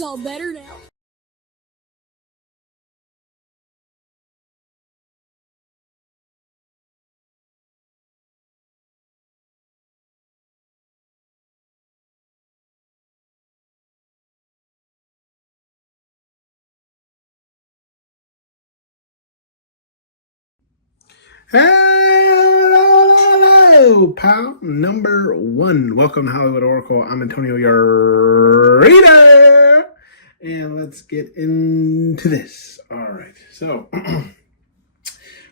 It's all better now. Hello, pal number one. Welcome to Hollywood Oracle. I'm Antonio, your reader. And let's get into this. All right. So,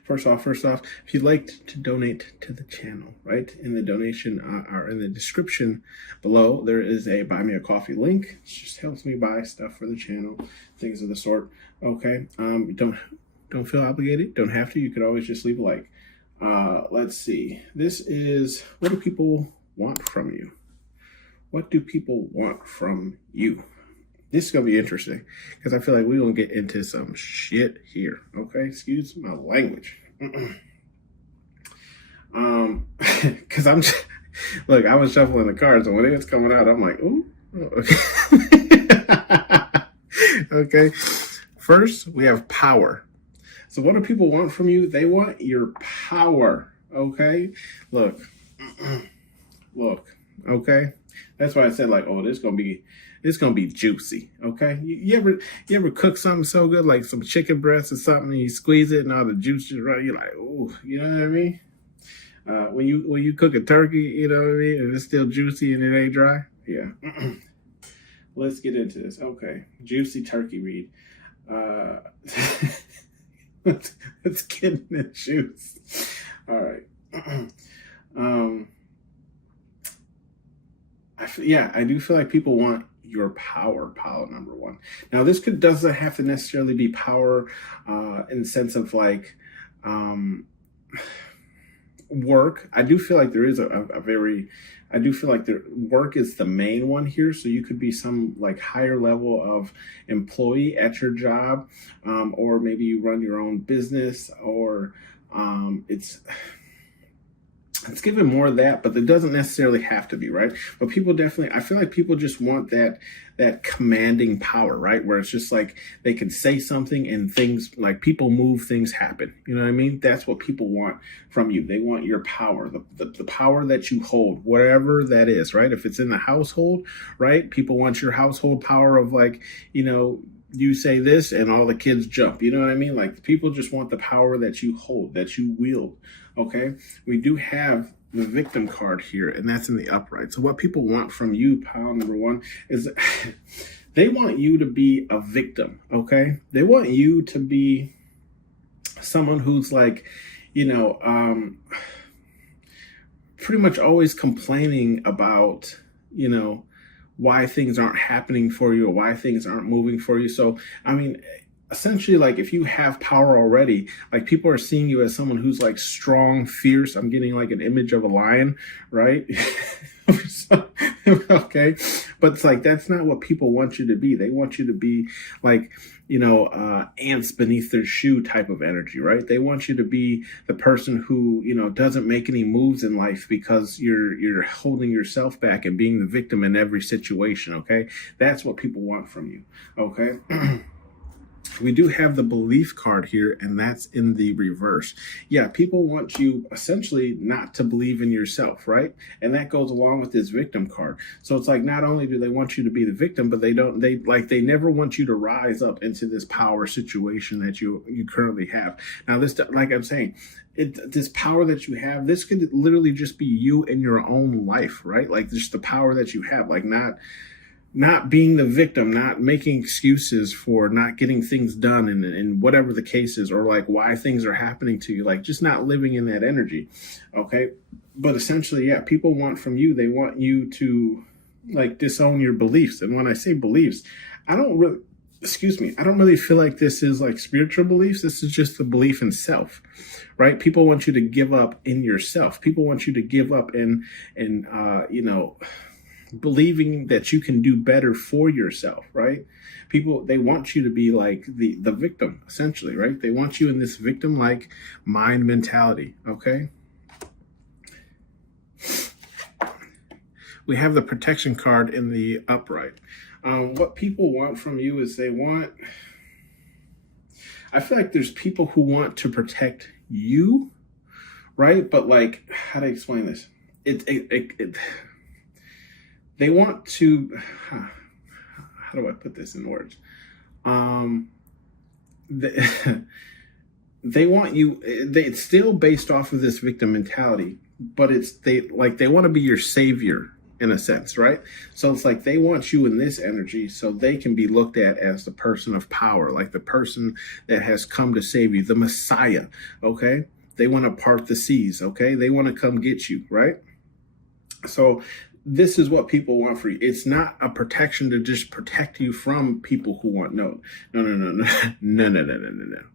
first off, if you'd like to donate to the channel, right, in the donation or in the description below, there is a Buy Me a Coffee link. It just helps me buy stuff for the channel, things of the sort. Okay. Don't feel obligated. Don't have to. You could always just leave a like. Let's see. This is, what do people want from you? What do people want from you? This is going to be interesting because I feel like we're going to get into some shit here. Okay. Excuse my language. Because look, I was shuffling the cards and when it was coming out, I'm like, ooh. Okay. Okay. First, we have power. So what do people want from you? They want your power, okay? Look, okay? That's why I said like, oh, it's gonna be juicy, okay? You ever cook something so good, like some chicken breast or something, and you squeeze it and all the juice just right, you're like, oh, you know what I mean? When you cook a turkey, you know what I mean, and it's still juicy and it ain't dry, yeah. Let's get into this. Okay, juicy turkey read. Let's get in the juice. All right. I do feel like people want your power, pile number one. Now, this doesn't have to necessarily be power in the sense of like work. I do feel like there is I do feel like the work is the main one here. So you could be some like higher level of employee at your job, or maybe you run your own business, or it's given more of that, but it doesn't necessarily have to be, right? But people definitely, I feel like people just want that commanding power, right? Where it's just like they can say something and things, like people move, things happen. You know what I mean? That's what people want from you. They want your power, the power that you hold, wherever that is, right? If it's in the household, right? People want your household power of like, you know, you say this and all the kids jump. You know what I mean? Like people just want the power that you hold, that you wield. Okay. We do have the victim card here, and that's in the upright. So what people want from you, pile number one, is they want you to be a victim. Okay. They want you to be someone who's like, you know, pretty much always complaining about, you know, why things aren't happening for you or why things aren't moving for you. So, I mean, essentially, like if you have power already, like people are seeing you as someone who's like strong, fierce. I'm getting like an image of a lion, right? Okay. But it's like, that's not what people want you to be. They want you to be like, you know, ants beneath their shoe type of energy, right? They want you to be the person who, you know, doesn't make any moves in life because you're holding yourself back and being the victim in every situation. Okay. That's what people want from you. Okay. We do have the belief card here, and that's in the reverse. Yeah, people want you essentially not to believe in yourself, right? And that goes along with this victim card. So it's like, not only do they want you to be the victim, but they never want you to rise up into this power situation that you currently have. Now, this, like I'm saying, this power that you have, this could literally just be you in your own life, right? Like just the power that you have, like not being the victim, not making excuses for not getting things done and whatever the case is, or like why things are happening to you, like just not living in that energy. Okay. But essentially, yeah, people want from you, they want you to like disown your beliefs. And when I say beliefs, I don't really feel like this is like spiritual beliefs. This is just the belief in self, right? People want you to give up in yourself. People want you to give up in you know, believing that you can do better for yourself, right? People, they want you to be like the victim, essentially, right? They want you in this victim-like mind mentality, okay? We have the protection card in the upright. What people want from you is I feel like there's people who want to protect you, right? But like, how to explain this? They want to, how do I put this in words? Um, they, they want you, it's still based off of this victim mentality, but they want to be your savior in a sense, right? So it's like they want you in this energy so they can be looked at as the person of power, like the person that has come to save you, the Messiah, okay? They want to part the seas, okay? They want to come get you, right? So this is what people want for you. It's not a protection to just protect you from people who want no.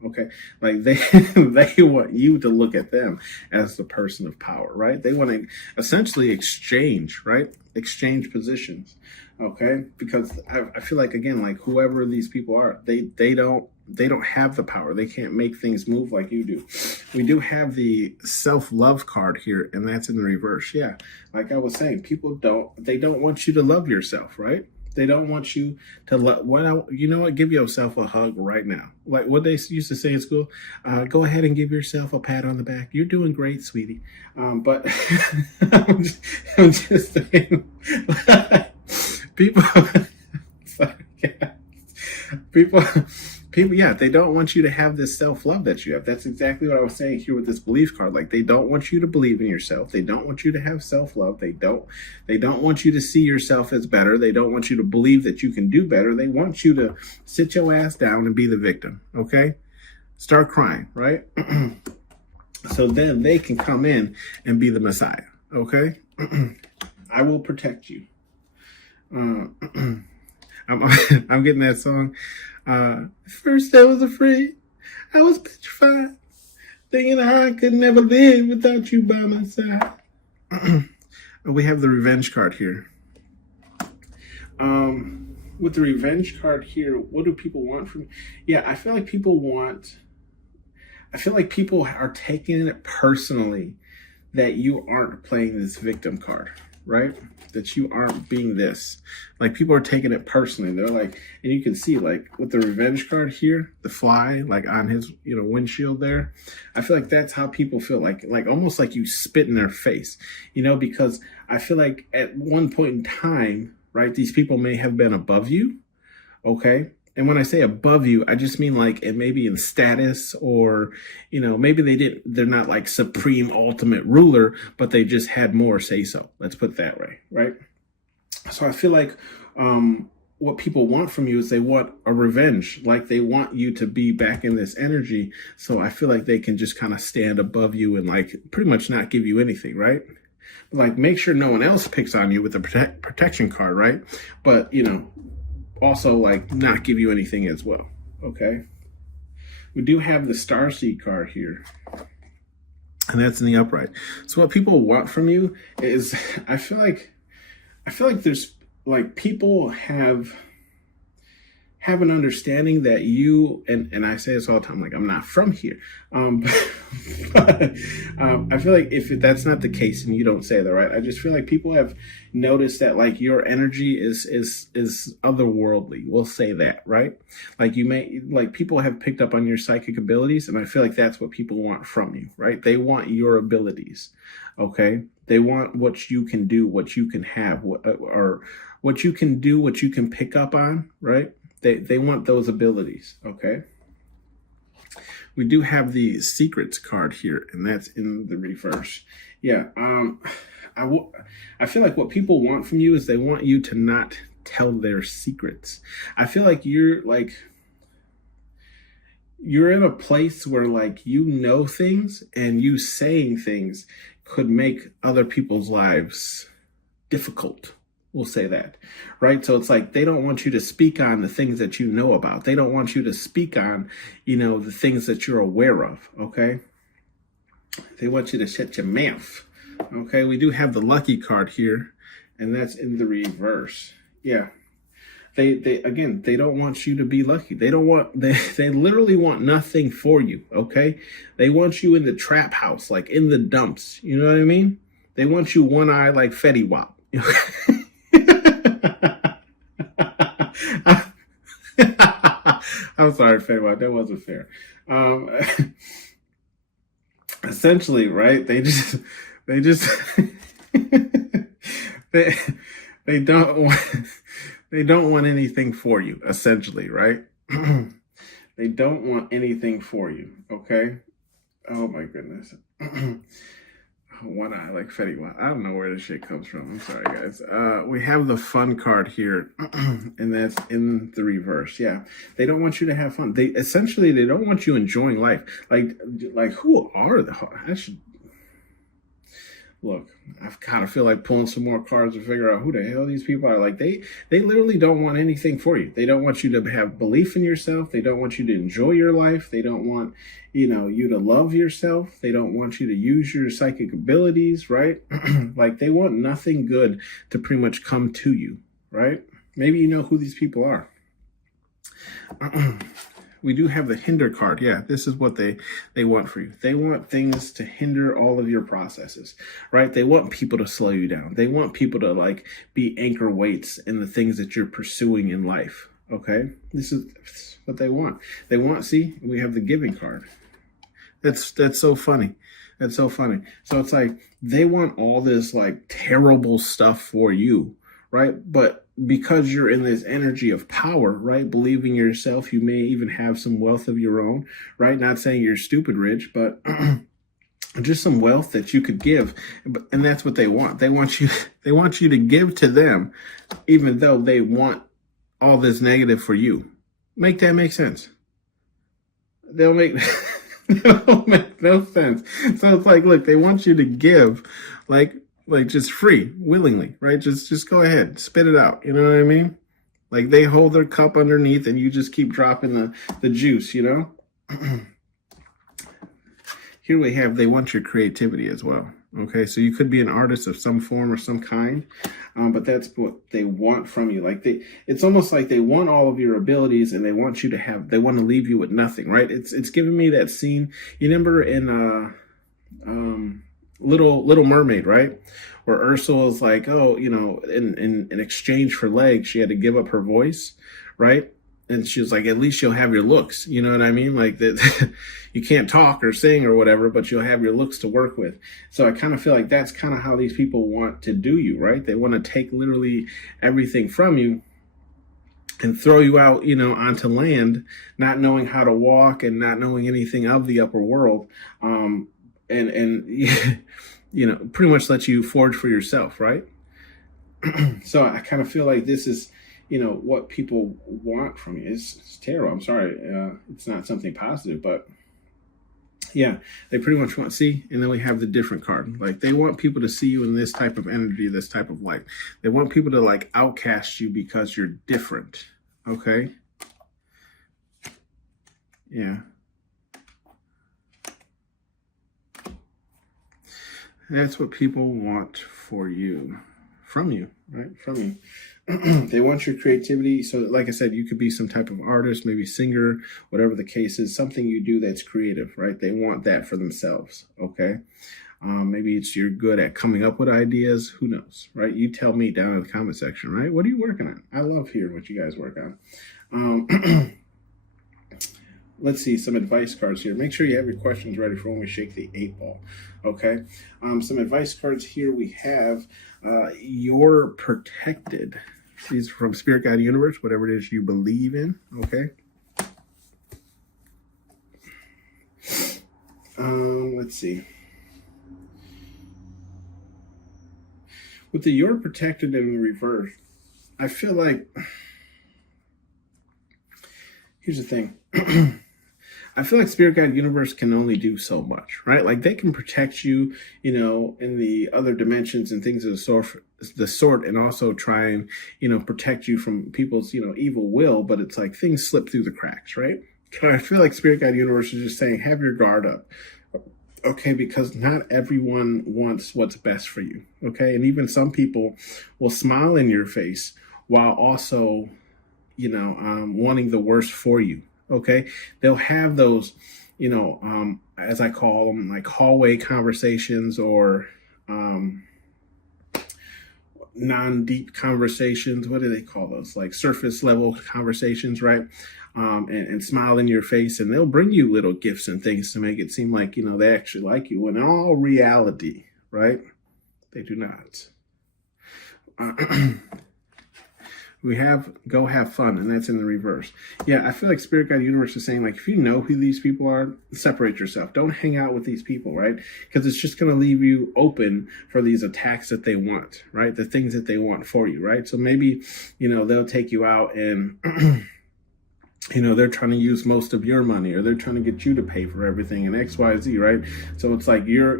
Okay, like they want you to look at them as the person of power, right? They want to essentially exchange, right? Exchange positions, okay? Because I feel like, again, like whoever these people are, they don't have the power. They can't make things move like you do. We do have the self-love card here, and that's in the reverse. Yeah, like I was saying, people don't want you to love yourself, right? They don't want you to love. You know what? Give yourself a hug right now. Like what they used to say in school. Go ahead and give yourself a pat on the back. You're doing great, sweetie. But I'm just saying, people, sorry, yeah. people. People, yeah, they don't want you to have this self-love that you have. That's exactly what I was saying here with this belief card. Like, they don't want you to believe in yourself. They don't want you to have self-love. They don't want you to see yourself as better. They don't want you to believe that you can do better. They want you to sit your ass down and be the victim, okay? Start crying, right? So then they can come in and be the Messiah, okay? I will protect you. I'm getting that song. First I was afraid, I was petrified, thinking I could never live without you by my side. We have the revenge card here. With the revenge card here, what do people want from me? Yeah, I feel like people are taking it personally that you aren't playing this victim card, right? That you aren't being this. Like, people are taking it personally. They're like, and you can see, like, with the revenge card here, the fly, like, on his, windshield there. I feel like that's how people feel, like almost like you spit in their face, because I feel like at one point in time, right, these people may have been above you, okay? And when I say above you, I just mean like it maybe in status, or, maybe they're not like supreme ultimate ruler, but they just had more say so. Let's put it that way, right? So I feel like what people want from you is they want a revenge. Like, they want you to be back in this energy. So I feel like they can just kind of stand above you and like pretty much not give you anything, right? Like, make sure no one else picks on you with the protection card, right? But, also like not give you anything as well, okay? We do have the Starseed card here, and that's in the upright. So what people want from you is, I feel like there's like, people have an understanding that you, and I say this all the time, like, I'm not from here. But I feel like if that's not the case and you don't say that, right? I just feel like people have noticed that, like, your energy is otherworldly. We'll say that, right? Like, people have picked up on your psychic abilities, and I feel like that's what people want from you, right? They want your abilities, okay? They want what you can do, what you can have, or what you can do, what you can pick up on, right? They want those abilities, okay? We do have the secrets card here, and that's in the reverse. Yeah, I feel like what people want from you is they want you to not tell their secrets. I feel like you're in a place where, like, things, and you saying things could make other people's lives difficult. We'll say that, right? So it's like they don't want you to speak on the things that you know about. They don't want you to speak on, the things that you're aware of, okay? They want you to shut your mouth, okay? We do have the lucky card here, and that's in the reverse. Yeah. They don't want you to be lucky. They literally want nothing for you, okay? They want you in the trap house, like in the dumps. You know what I mean? They want you one eye like Fetty Wap. I'm sorry, Feywa, that wasn't fair. Um, essentially, right? They just, they, they don't want, they don't want anything for you, essentially, right? They don't want anything for you, okay? Oh my goodness. One eye like Fetty Wap. I don't know where this shit comes from. I'm sorry, guys. We have the fun card here, and that's in the reverse. Yeah, they don't want you to have fun. They don't want you enjoying life. Like who are the? I should look. I kind of feel like pulling some more cards to figure out who the hell these people are. Like they literally don't want anything for you. They don't want you to have belief in yourself. They don't want you to enjoy your life. They don't want, you to love yourself. They don't want you to use your psychic abilities, right? Like they want nothing good to pretty much come to you, right? Maybe you know who these people are. We do have the hinder card. Yeah, this is what they want for you. They want things to hinder all of your processes, right? They want people to slow you down. They want people to like be anchor weights in the things that you're pursuing in life, okay? This is what they want. They want, see, we have the giving card. That's so funny. That's so funny. So it's like they want all this like terrible stuff for you, right? But because you're in this energy of power, right? Believing yourself, you may even have some wealth of your own, right? Not saying you're stupid rich, but just some wealth that you could give. And that's what they want. They want you to give to them, even though they want all this negative for you. Make that make sense? They'll make no sense. So it's like, look, they want you to give like just free, willingly, right? Just go ahead, spit it out. You know what I mean? Like they hold their cup underneath and you just keep dropping the juice, Here we have, they want your creativity as well. Okay, so you could be an artist of some form or some kind, but that's what they want from you. Like it's almost like they want all of your abilities and they want to leave you with nothing, right? It's giving me that scene. You remember in Little Mermaid, right? Where Ursula is like, oh, in exchange for legs, she had to give up her voice, right? And she was like, at least you'll have your looks. You know what I mean? Like that, you can't talk or sing or whatever, but you'll have your looks to work with. So I kind of feel like that's kind of how these people want to do you, right? They want to take literally everything from you and throw you out, onto land, not knowing how to walk and not knowing anything of the upper world. And pretty much let you forge for yourself, right? So I kind of feel like this is, what people want from you. It's terrible. I'm sorry. It's not something positive, but yeah, they pretty much want, see, and then we have the different card. Like they want people to see you in this type of energy, this type of light. They want people to like outcast you because you're different. Okay. Yeah. That's what people want for you, from you, right? From you. They want your creativity. So like I said, you could be some type of artist, maybe singer, whatever the case is, something you do that's creative, right? They want that for themselves, okay? Maybe it's you're good at coming up with ideas. Who knows, right? You tell me down in the comment section, right? What are you working on? I love hearing what you guys work on. Let's see, some advice cards here. Make sure you have your questions ready for when we shake the 8-ball, okay? Some advice cards here. We have You're Protected. These are from Spirit Guide Universe, whatever it is you believe in, okay? Let's see. With the You're Protected in the reverse, I feel like, here's the thing. I feel like Spirit Guide Universe can only do so much, right? Like they can protect you, in the other dimensions and things of the sort, and also try and, protect you from people's, evil will. But it's like things slip through the cracks, right? So I feel like Spirit Guide Universe is just saying, have your guard up. Okay, because not everyone wants what's best for you. Okay, and even some people will smile in your face while also, wanting the worst for you. Okay, they'll have those, as I call them, like hallway conversations, or non-deep conversations. What do they call those? Like surface level conversations, right? And smile in your face, and they'll bring you little gifts and things to make it seem like, they actually like you. When in all reality, right, they do not. We have go have fun, and that's in the reverse. Yeah, I feel like Spirit Guide Universe is saying, like, if you know who these people are, separate yourself. Don't hang out with these people, right? Because it's just going to leave you open for these attacks that they want, right? The things that they want for you, right? So maybe, they'll take you out and they're trying to use most of your money, or they're trying to get you to pay for everything and X, Y, Z, right? So it's like they're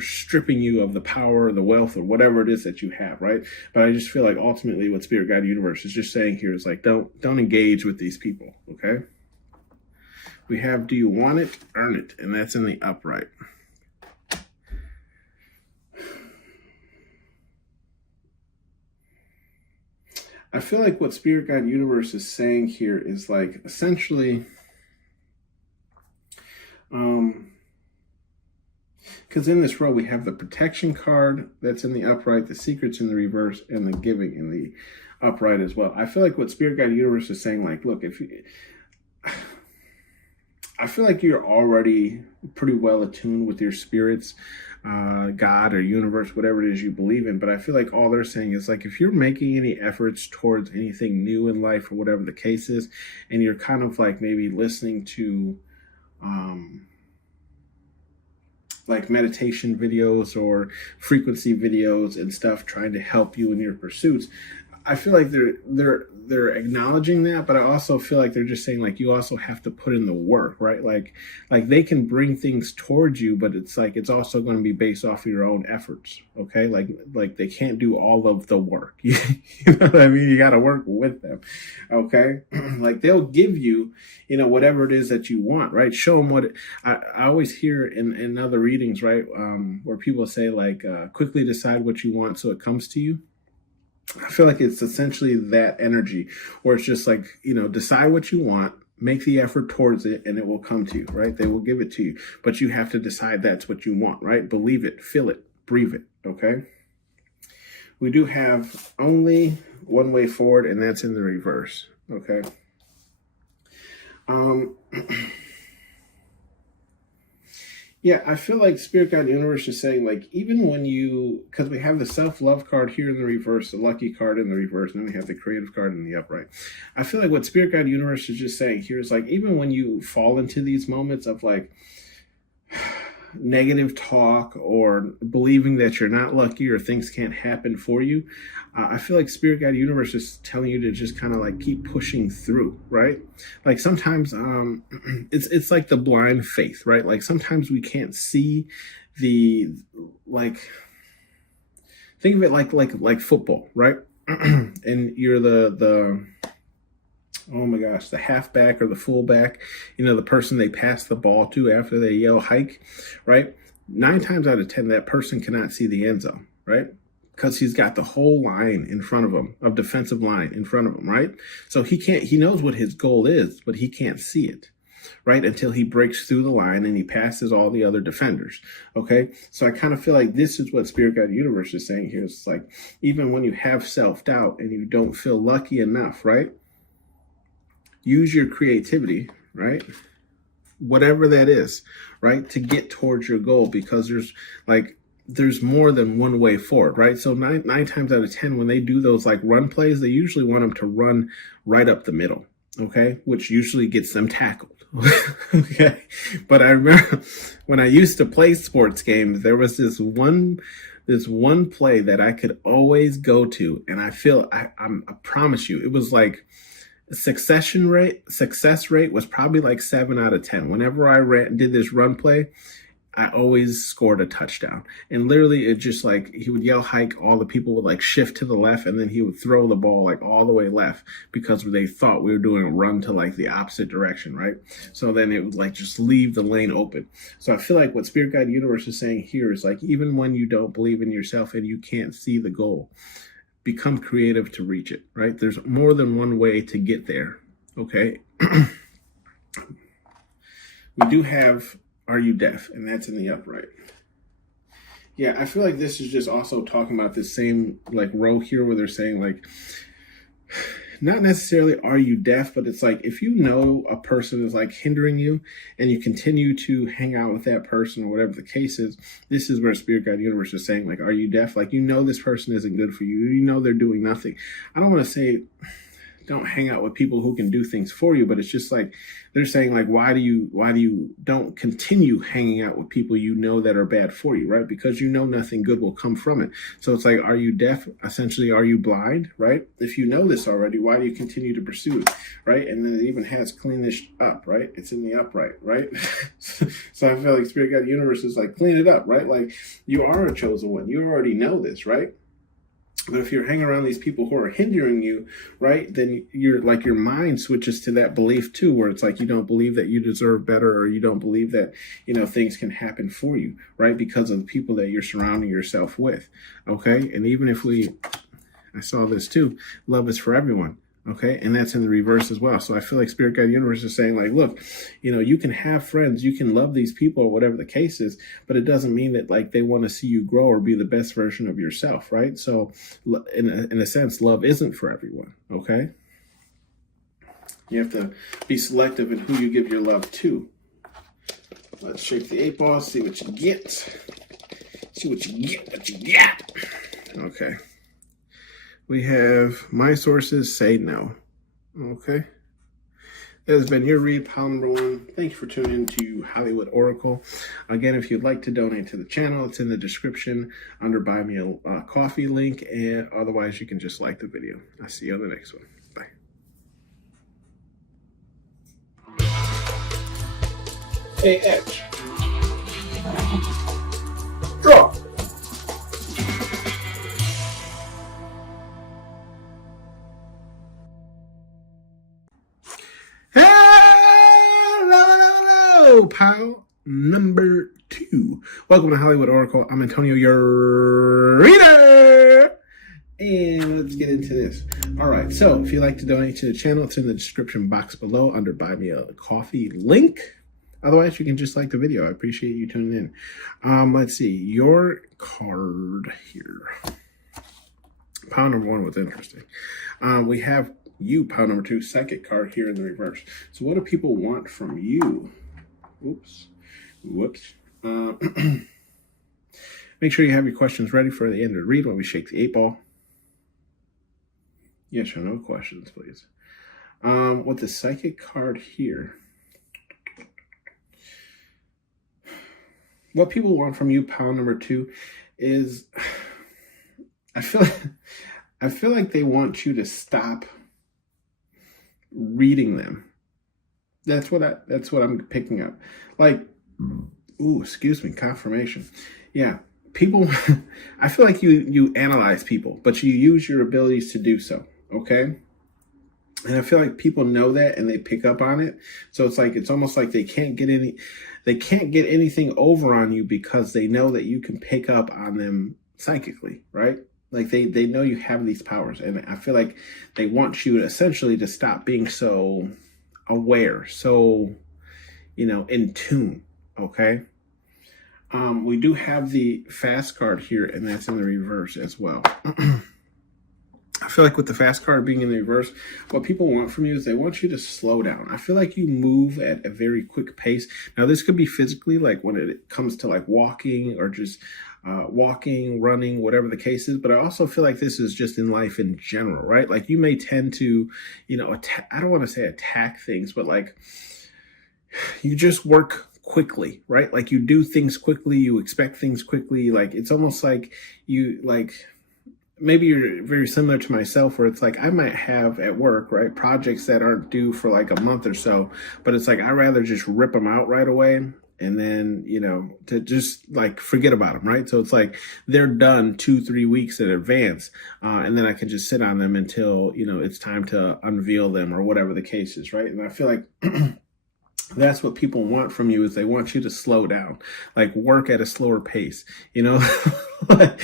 stripping you of the power or the wealth or whatever it is that you have, right? But I just feel like ultimately what Spirit Guide Universe is just saying here is like, don't engage with these people, okay? We have, do you want it? Earn it. And that's in the upright. I feel like what Spirit Guide Universe is saying here is like essentially, because in this row we have the protection card that's in the upright, the secrets in the reverse, and the giving in the upright as well. I feel like what Spirit Guide Universe is saying, like, look, I feel like you're already pretty well attuned with your spirits, God or universe, whatever it is you believe in. But I feel like all they're saying is, like, if you're making any efforts towards anything new in life or whatever the case is, and you're kind of like maybe listening to like meditation videos or frequency videos and stuff trying to help you in your pursuits, I feel like they're acknowledging that, but I also feel like they're just saying, like, you also have to put in the work, right? Like they can bring things towards you, but it's like it's also going to be based off of your own efforts, okay? Like they can't do all of the work. You know what I mean? You got to work with them, okay? Like they'll give you, whatever it is that you want, right? Show them what I always hear in other readings, right? Where people say, like, quickly decide what you want so it comes to you. I feel like it's essentially that energy, where it's just like, decide what you want, make the effort towards it, and it will come to you, right? They will give it to you, but you have to decide that's what you want, right? Believe it, feel it, breathe it, okay? We do have only one way forward, and that's in the reverse, okay? Yeah, I feel like Spirit Guide Universe is saying, like, even when because we have the self-love card here in the reverse, the lucky card in the reverse, and then we have the creative card in the upright. I feel like what Spirit Guide Universe is just saying here is, like, even when you fall into these moments of, like, negative talk or believing that you're not lucky or things can't happen for you, I feel like Spirit Guide Universe is telling you to just kind of like keep pushing through, right? Like sometimes it's like the blind faith, right? Like sometimes we can't see the, like, think of it like football, right? And you're the oh my gosh, the halfback or the fullback, the person they pass the ball to after they yell hike, right? 9 times out of 10, that person cannot see the end zone, right? Because he's got the whole line in front of him, of defensive line in front of him, right? So he knows what his goal is, but he can't see it, right? Until he breaks through the line and he passes all the other defenders, okay? So I kind of feel like this is what Spirit Guide Universe is saying here. It's like, even when you have self-doubt and you don't feel lucky enough, right? Use your creativity, right? Whatever that is, right? To get towards your goal, because there's more than one way forward, right? So nine times out of 10, when they do those like run plays, they usually want them to run right up the middle, okay? Which usually gets them tackled, okay? But I remember when I used to play sports games, there was this one play that I could always go to, and I promise you, it was like, success rate was probably like 7 out of 10. Whenever I did this run play, I always scored a touchdown. And literally, it just like, he would yell hike, all the people would like shift to the left, and then he would throw the ball like all the way left, because they thought we were doing a run to like the opposite direction, right? So then it would like just leave the lane open. So I feel like what Spirit Guide Universe is saying here is, like, even when you don't believe in yourself and you can't see the goal, become creative to reach it, right? There's more than one way to get there, okay? We do have, are you deaf? And that's in the upright. Yeah, I feel like this is just also talking about the same like row here where they're saying like, not necessarily are you deaf, but it's like if you know a person is like hindering you and you continue to hang out with that person or whatever the case is, this is where Spirit Guide Universe is saying like, are you deaf? Like, you know, this person isn't good for you. You know, they're doing nothing. I don't want to say don't hang out with people who can do things for you, but it's just like they're saying like, why do you don't continue hanging out with people you know that are bad for you, right? Because you know nothing good will come from it. So it's like, are you deaf? Essentially, are you blind, right? If you know this already, why do you continue to pursue it, right? And then it even has clean this up, right? It's in the upright, right? So I feel like Spirit Guide Universe is like, clean it up, right? Like, you are a chosen one. You already know this, right? But if you're hanging around these people who are hindering you, right, then you're like, your mind switches to that belief too, where it's like you don't believe that you deserve better, or you don't believe that, you know, things can happen for you, right, because of the people that you're surrounding yourself with. Okay. And even if I saw this too, love is for everyone. Okay. And that's in the reverse as well. So I feel like Spirit Guide Universe is saying like, look, you know, you can have friends, you can love these people or whatever the case is, but it doesn't mean that like they want to see you grow or be the best version of yourself. Right. So in a sense, love isn't for everyone. Okay. You have to be selective in who you give your love to. Let's shake the 8 ball, see what you get. See what you get, what you got. Okay. We have my sources say no. Okay. That has been your read, pile number 1. Thank you for tuning in to Hollywood Oracle. Again, if you'd like to donate to the channel, it's in the description under Buy Me a Coffee link, and otherwise you can just like the video. I'll see you on the next one. Bye. AH. Draw. Hello, pile number 2. Welcome to Hollywood Oracle. I'm Antonio, your reader. And let's get into this. All right, so if you'd like to donate to the channel, it's in the description box below under Buy Me a Coffee link. Otherwise, you can just like the video. I appreciate you tuning in. Let's see, your card here. Pile number 1 was interesting. We have you, pile number 2, psychic card here in the reverse. So what do people want from you? Oops. Whoops. Make sure you have your questions ready for the end of the read when we shake the 8 ball. Yes or no questions, please. With the psychic card here, what people want from you, pile number 2, is I feel like they want you to stop reading them. That's what I'm picking up. Like, ooh, excuse me, confirmation. Yeah, people. I feel like you analyze people, but you use your abilities to do so. Okay. And I feel like people know that and they pick up on it. So it's almost like they can't get anything over on you because they know that you can pick up on them psychically, right? Like they know you have these powers, and I feel like they want you essentially to stop being so aware, so, you know, in tune. Okay. We do have the fast card here, and that's in the reverse as well. I feel like with the fast card being in the reverse, what people want from you is they want you to slow down. I feel like you move at a very quick pace. Now, this could be physically, like when it comes to like walking or just walking, running, whatever the case is. But I also feel like this is just in life in general, right? Like you may tend to, you know, I don't want to say attack things, but like you just work quickly, right? Like you do things quickly, you expect things quickly. Like it's almost like you like, maybe you're very similar to myself, where it's like I might have at work, right, projects that aren't due for like a month or so, but it's like I'd rather just rip them out right away and then, you know, to just like forget about them, right? So it's like they're done 2-3 weeks in advance, and then I can just sit on them until, you know, it's time to unveil them or whatever the case is, right? And I feel like That's what people want from you, is they want you to slow down, like work at a slower pace, you know. Like,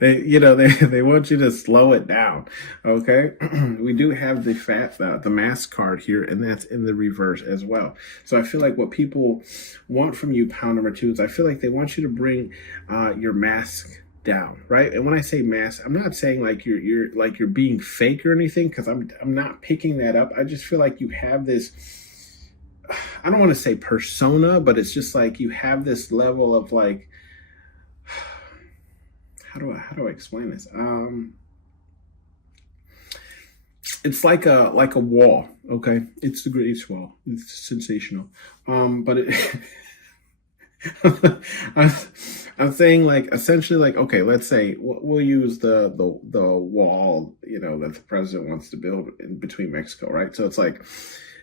they want you to slow it down. Okay. We do have the mask card here, and that's in the reverse as well. So I feel like what people want from you, pound number 2, is I feel like they want you to bring your mask down, right? And when I say mask, I'm not saying like you're being fake or anything, because I'm not picking that up. I just feel like you have this, I don't want to say persona, but it's just like you have this level of like, how do I explain this? It's like a wall. Okay, it's the greatest wall. It's sensational. But I'm saying like essentially like, okay, let's say we'll use the wall, that the president wants to build in between Mexico, right? So it's like,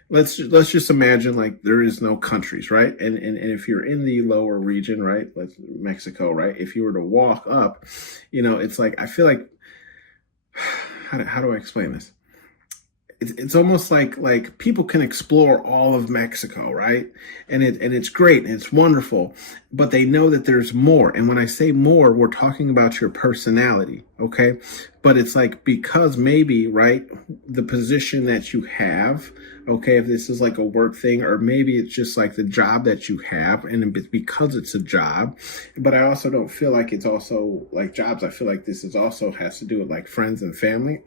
let's just imagine like there is no countries, right? And if you're in the lower region, right, like Mexico, right, if you were to walk up, it's like, I feel like, how do I explain this? It's almost like people can explore all of Mexico, right? And it's great and it's wonderful, but they know that there's more. And when I say more, we're talking about your personality, okay? But it's like, because maybe, right, the position that you have, okay, if this is like a work thing, or maybe it's just like the job that you have, and it's because it's a job. But I also don't feel like it's also like jobs. I feel like this is also has to do with like friends and family.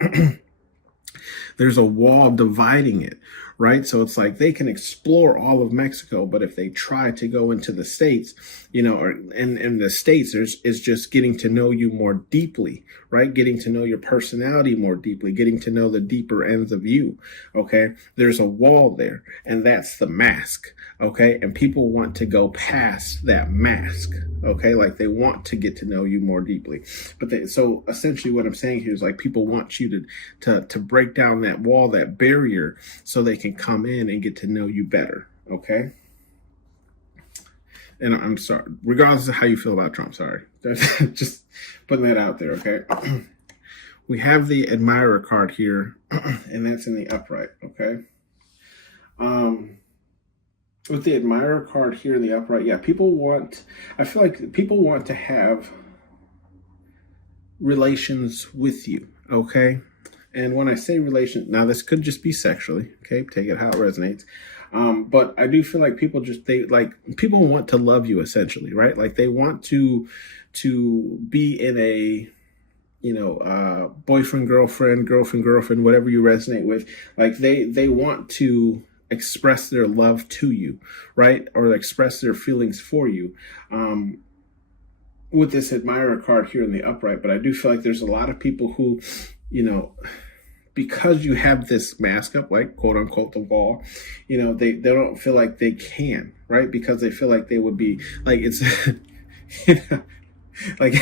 There's a wall dividing it, right? So it's like they can explore all of Mexico, but if they try to go into the States, and the States, is just getting to know you more deeply, right? Getting to know your personality more deeply, getting to know the deeper ends of you, okay? There's a wall there, and that's the mask, okay? And people want to go past that mask, okay? Like they want to get to know you more deeply. So essentially what I'm saying here is like people want you to break down that wall, that barrier, so they can come in and get to know you better, okay? And I'm sorry, regardless of how you feel about Trump, sorry. Just putting that out there, okay? We have the admirer card here, and that's in the upright, okay? With the admirer card here in the upright, yeah, I feel like people want to have relations with you, okay? And when I say relation, now this could just be sexually, okay? Take it how it resonates. But I do feel like people want to love you, essentially, right? Like they want to be in a, boyfriend, girlfriend, whatever you resonate with. Like they want to express their love to you, right? Or express their feelings for you. With this admirer card here in the upright, but I do feel like there's a lot of people who, because you have this mask up, like quote unquote the wall, they don't feel like they can, right? Because they feel like they would be like, it's like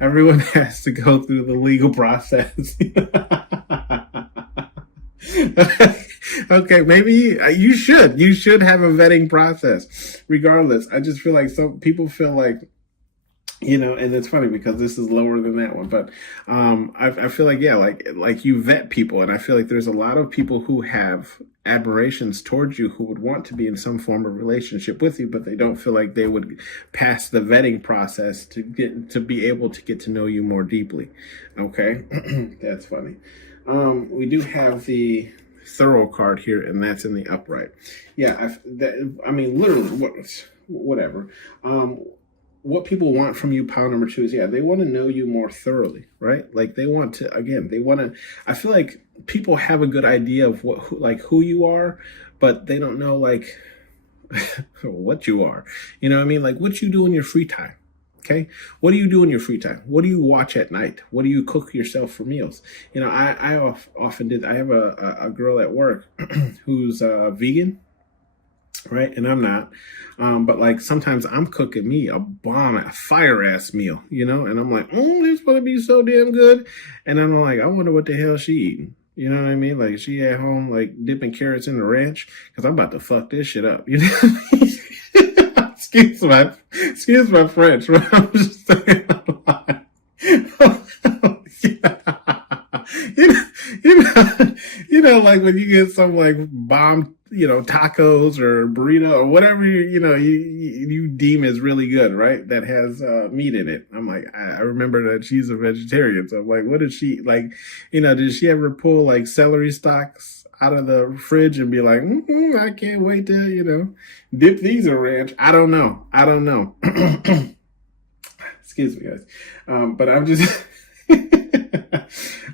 everyone has to go through the legal process. Okay, maybe you should have a vetting process. Regardless, I just feel like some people feel like, and it's funny because this is lower than that one, but I feel like, yeah, like you vet people, and I feel like there's a lot of people who have admirations towards you, who would want to be in some form of relationship with you, but they don't feel like they would pass the vetting process to be able to get to know you more deeply. Okay, that's funny. We do have the thorough card here, and that's in the upright. Yeah, literally, whatever. What people want from you, pound number 2, is, yeah, they want to know you more thoroughly, right? Like they want to, I feel like people have a good idea of who you are, but they don't know like what you are. You know what I mean? Like what you do in your free time. Okay. What do you do in your free time? What do you watch at night? What do you cook yourself for meals? I often did. I have a girl at work who's vegan. Right. And I'm not. But like sometimes I'm cooking me a fire ass meal, and I'm like, this going to be so damn good. And I'm like, I wonder what the hell she eating. You know what I mean? Like she at home, like dipping carrots in the ranch, because I'm about to fuck this shit up. Excuse my French, but I'm just saying a lot. Like when you get some like bomb, tacos or burrito or whatever you deem as really good, right? That has meat in it. I'm like, I remember that she's a vegetarian, so I'm like, what did she like? Did she ever pull like celery stalks out of the fridge and be like, I can't wait to dip these in ranch? I don't know. Excuse me, guys, but I'm just.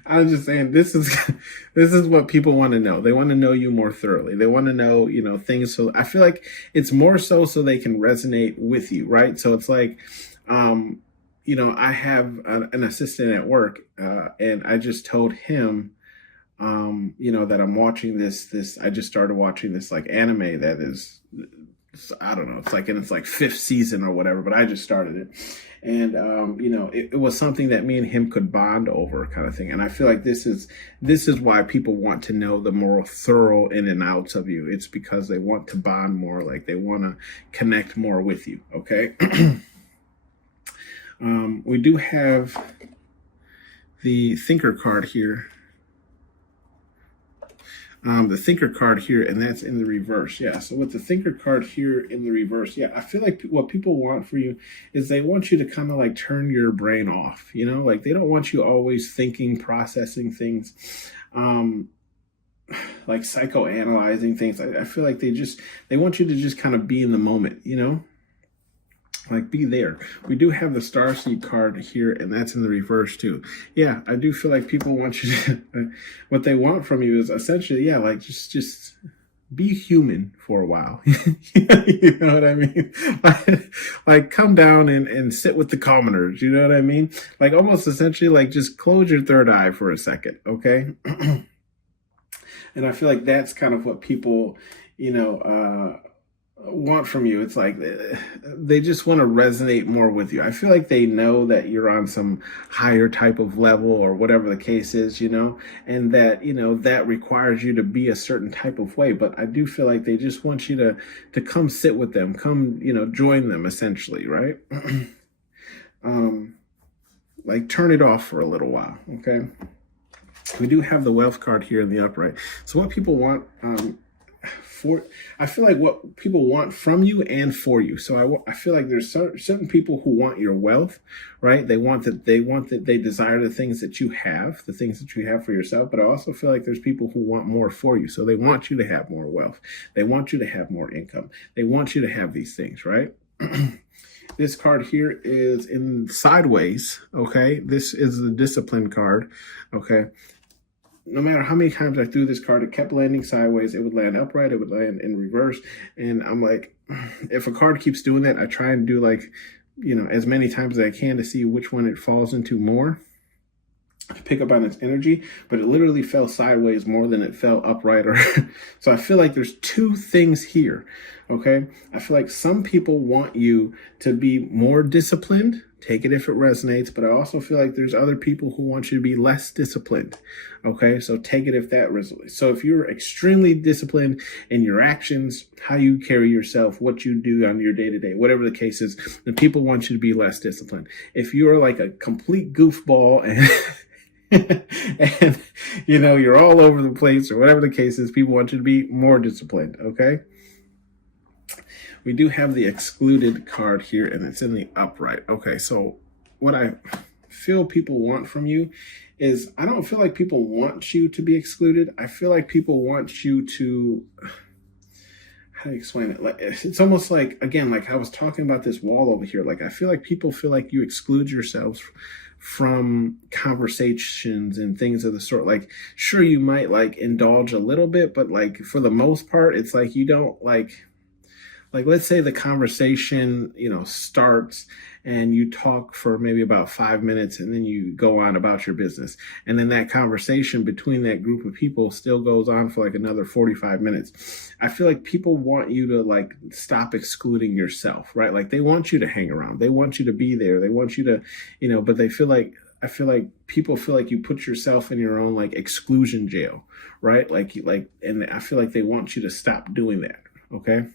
I'm just saying this is what people want to know. They want to know you more thoroughly. They want to know, things. So I feel like it's more so they can resonate with you, right? So it's like, I have an assistant at work, and I just told him, that I'm watching this. I just started watching this like anime that is, I don't know, it's like in its like 5th season or whatever, but I just started it. And, it was something that me and him could bond over kind of thing. And I feel like this is why people want to know the more thorough in and outs of you. It's because they want to bond more, like they want to connect more with you. Okay. We do have the thinker card here. The thinker card here, and that's in the reverse. Yeah, so with the thinker card here in the reverse, yeah, I feel like what people want for you is they want you to kind of like turn your brain off, like they don't want you always thinking, processing things, like psychoanalyzing things. I feel like they want you to just kind of be in the moment, like be there. We do have the starseed card here, and that's in the reverse too. Yeah, I do feel like people want you to, what they want from you is essentially, yeah, like just be human for a while. You know what I mean? Like come down and sit with the commoners. You know what I mean? Like almost essentially like just close your third eye for a second. Okay. And I feel like that's kind of what people, want from you. It's like they just want to resonate more with you. I feel like they know that you're on some higher type of level or whatever the case is, and that that requires you to be a certain type of way. But I do feel like they just want you to come sit with them, come join them essentially, right? Like turn it off for a little while. Okay, we do have the wealth card here in the upright. So what people want I feel like what people want from you and for you. So I feel like there's certain people who want your wealth, right? They desire the things that you have, the things that you have for yourself. But I also feel like there's people who want more for you. So they want you to have more wealth. They want you to have more income. They want you to have these things, right? This card here is in sideways. Okay. This is the discipline card. Okay. No matter how many times I threw this card, it kept landing sideways. It would land upright. It would land in reverse. And I'm like, if a card keeps doing that, I try and do like, as many times as I can to see which one it falls into more, to pick up on its energy. But it literally fell sideways more than it fell upright. So I feel like there's two things here. Okay. I feel like some people want you to be more disciplined. Take it if it resonates, but I also feel like there's other people who want you to be less disciplined. Okay, so take it if that resonates. So if you're extremely disciplined in your actions, how you carry yourself, what you do on your day-to-day, whatever the case is, then people want you to be less disciplined. If you're like a complete goofball and you're all over the place or whatever the case is, people want you to be more disciplined. Okay. We do have the excluded card here, and it's in the upright. Okay, so what I feel people want from you is, I don't feel like people want you to be excluded. I feel like people want you to, how do you explain it? Like, it's almost like, again, like I was talking about this wall over here. Like I feel like people feel like you exclude yourselves from conversations and things of the sort. Like, sure, you might like indulge a little bit, but like for the most part, it's like you don't like let's say the conversation, starts and you talk for maybe about 5 minutes and then you go on about your business. And then that conversation between that group of people still goes on for like another 45 minutes. I feel like people want you to like stop excluding yourself, right? Like they want you to hang around. They want you to be there. They want you to, but I feel like people feel like you put yourself in your own like exclusion jail, right? And I feel like they want you to stop doing that. Okay.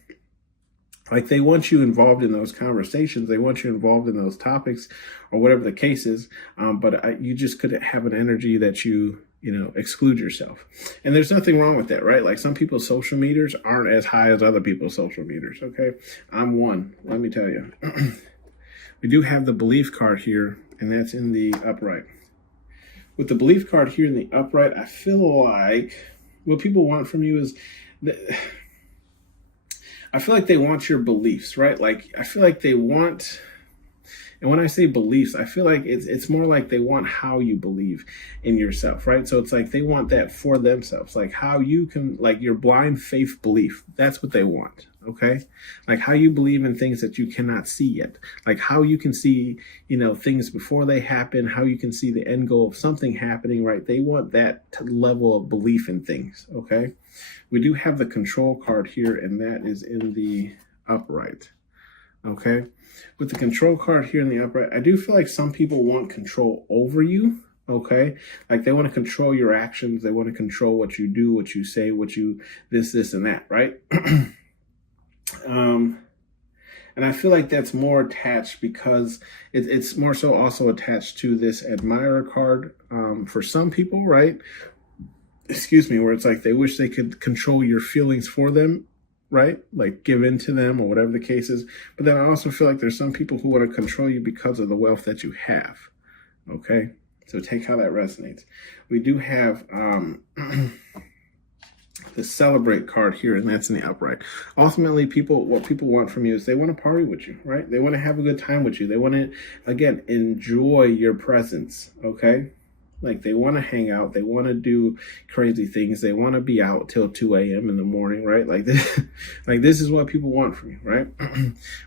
Like they want you involved in those conversations. They want you involved in those topics or whatever the case is. But you just couldn't have an energy that you exclude yourself. And there's nothing wrong with that, right? Like some people's social meters aren't as high as other people's social meters, okay? I'm one, let me tell you. We do have the belief card here, and that's in the upright. With the belief card here in the upright, I feel like what people want from you is I feel like they want your beliefs, right? Like I feel like they want, and when I say beliefs, I feel like it's more like they want how you believe in yourself, right? So it's like they want that for themselves, like how you can, like your blind faith belief. That's what they want, okay? Like how you believe in things that you cannot see yet, like how you can see, things before they happen, how you can see the end goal of something happening, right? They want that level of belief in things, okay? We do have the control card here, and that is in the upright, okay? With the control card here in the upright, I do feel like some people want control over you, okay? Like they want to control your actions. They want to control what you do, what you say, this, and that, right? And I feel like that's more attached because it's more so also attached to this admirer card for some people, right? Excuse me, where it's like they wish they could control your feelings for them, right? Like give in to them or whatever the case is. But then I also feel like there's some people who want to control you because of the wealth that you have. Okay. So take how that resonates. We do have the celebrate card here, and that's in the upright. Ultimately, what people want from you is they want to party with you, right? They want to have a good time with you. They want to, again, enjoy your presence. Okay. Like they want to hang out, they want to do crazy things, they want to be out till 2 a.m. in the morning, right? Like this is what people want from you, right?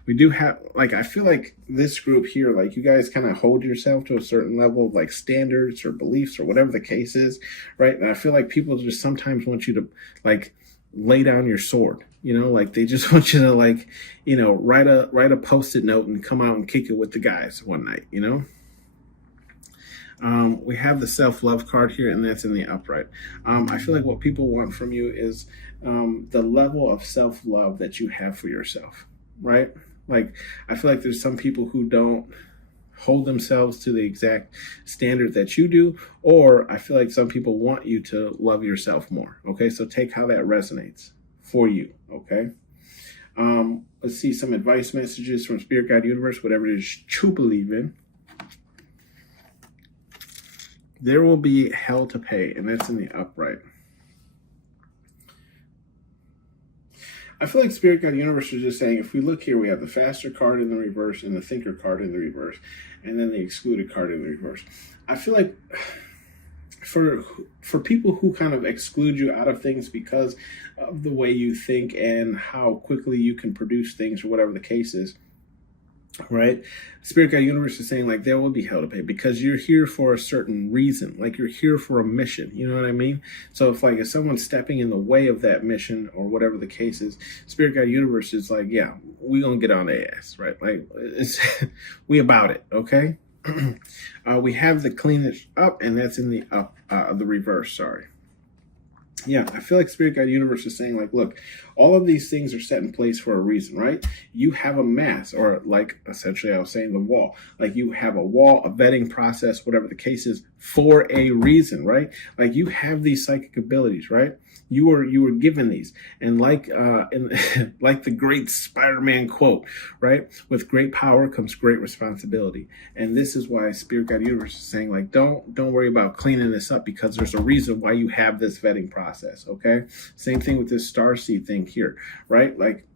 We do have, like, I feel like this group here, like you guys kind of hold yourself to a certain level of like standards or beliefs or whatever the case is, right? And I feel like people just sometimes want you to like lay down your sword, like they just want you to like, write a Post-it note and come out and kick it with the guys one night, We have the self-love card here, and that's in the upright. I feel like what people want from you is the level of self-love that you have for yourself, right? Like, I feel like there's some people who don't hold themselves to the exact standard that you do, or I feel like some people want you to love yourself more, okay? So take how that resonates for you, okay? Let's see some advice messages from Spirit Guide Universe, whatever it is you believe in. There will be hell to pay, and that's in the upright. I feel like Spirit Guide Universe is just saying, if we look here, we have the faster card in the reverse and the thinker card in the reverse, and then the excluded card in the reverse. I feel like for people who kind of exclude you out of things because of the way you think and how quickly you can produce things or whatever the case is, right? Spirit Guide Universe is saying like there will be hell to pay because you're here for a certain reason, like you're here for a mission, you know what I mean? So if someone's stepping in the way of that mission or whatever the case is, Spirit Guide Universe is like, yeah, we gonna get on their ass, right? Like it's we about it, okay? We have the clean it up, and that's in the the reverse, sorry. Yeah, I feel like Spirit Guide Universe is saying like, look, all of these things are set in place for a reason, right? You have a mass, or like essentially I was saying the wall, like you have a wall, a vetting process, whatever the case is, for a reason, right? Like you have these psychic abilities, right? You were given these, and like like the great Spider-Man quote, right? With great power comes great responsibility, and this is why Spirit Guide Universe is saying like, don't worry about cleaning this up because there's a reason why you have this vetting process. Okay, same thing with this starseed thing here, right? Like